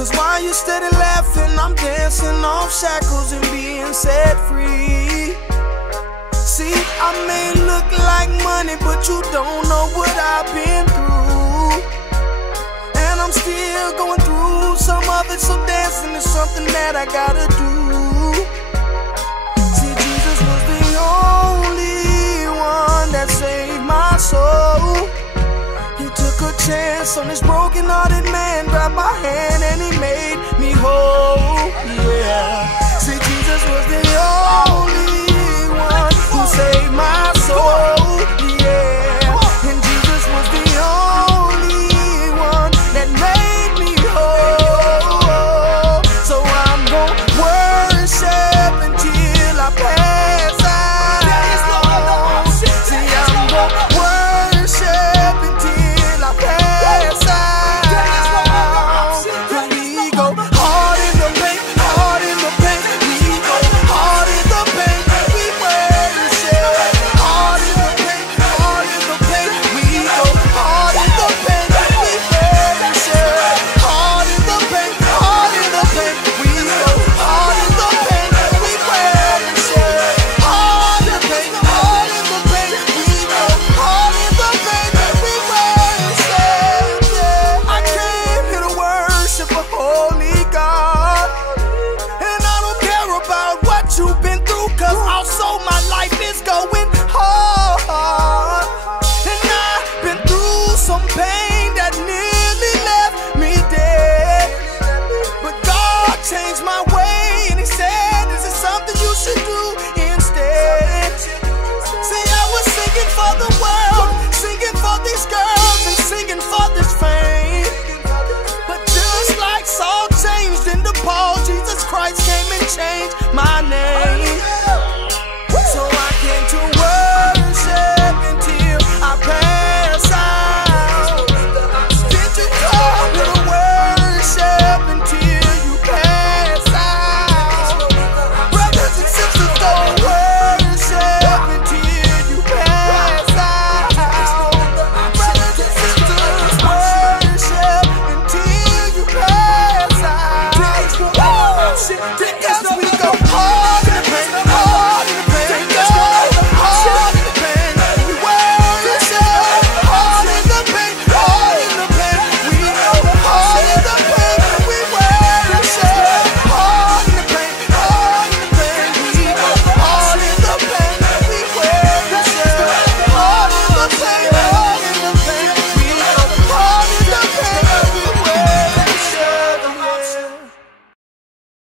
Cause while you steady laughing, I'm dancing off shackles and being set free. See, I may look like money, but you don't know what I've been through. And I'm still going through some of it, so dancing is something that I gotta do. See, Jesus was the only one that saved my soul. He took a chance on this broken-hearted man, grabbed my hand and he made me whole, yeah. See, Jesus was the only one who saved my soul, yeah. And Jesus was the only one that made me whole. So I'm gonna worship until I pass out. See, I'm gonna worship until I pass out. And we go hard in the paint, hard in the paint. We go hard in the paint. We worship hard in the paint, hard in the paint. We go hard in the paint. We worship hard in the paint, hard in the paint. We go hard in the paint. We worship hard in the paint, hard in the paint. We go hard in the paint. We worship. I came here to worship a holy God, and I don't care about what you've been through, cause also my life is going hard. And I've been through some pain that nearly left me dead, but God changed my way and he said, this is something you should do instead. See, I was singing for the world, singing for these girls and singing for this fame. But just like Saul changed into Paul, Jesus Christ came and changed my